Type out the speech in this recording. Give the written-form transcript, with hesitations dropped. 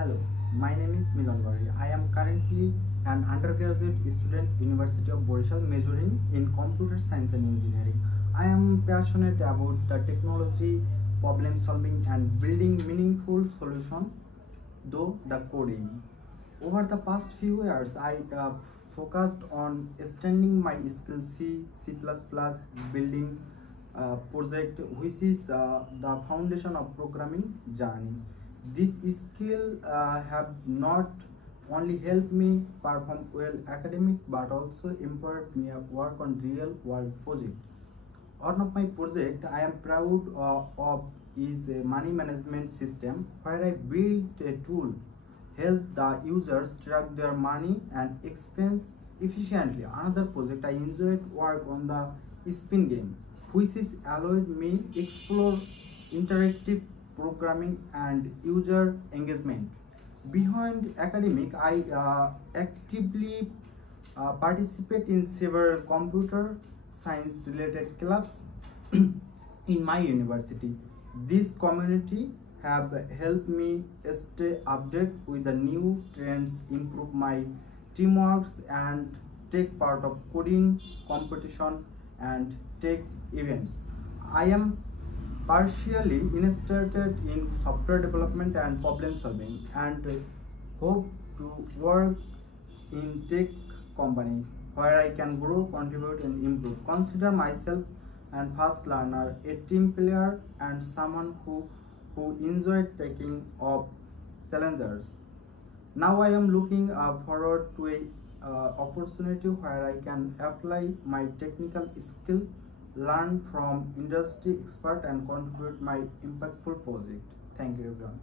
Hello, my name is Milan Bari. I am currently an undergraduate student, University of Borishal, majoring in computer science and engineering. I am passionate about the technology, problem solving, and building meaningful solutions, though the coding. Over the past few years, I focused on extending my skill C++, building project, which is the foundation of programming journey. This skill have not only helped me perform well academic but also empowered me to work on real world project. One of my project I am proud of is a money management system where I built a tool help the users track their money and expense efficiently. Another project I enjoyed work on the spin game, which is allowed me explore interactive programming and user engagement. Beyond academic, I actively participate in several computer science related clubs in my university. This community have helped me stay updated with the new trends, improve my teamwork, and take part of coding competition and tech events. I am partially interested in software development and problem solving and hope to work in tech company where I can grow, contribute and improve. Consider myself an fast learner, a team player and someone who enjoyed taking up challenges. Now I am looking forward to a opportunity where I can apply my technical skill, learn from industry expert and contribute my impactful project. Thank you everyone.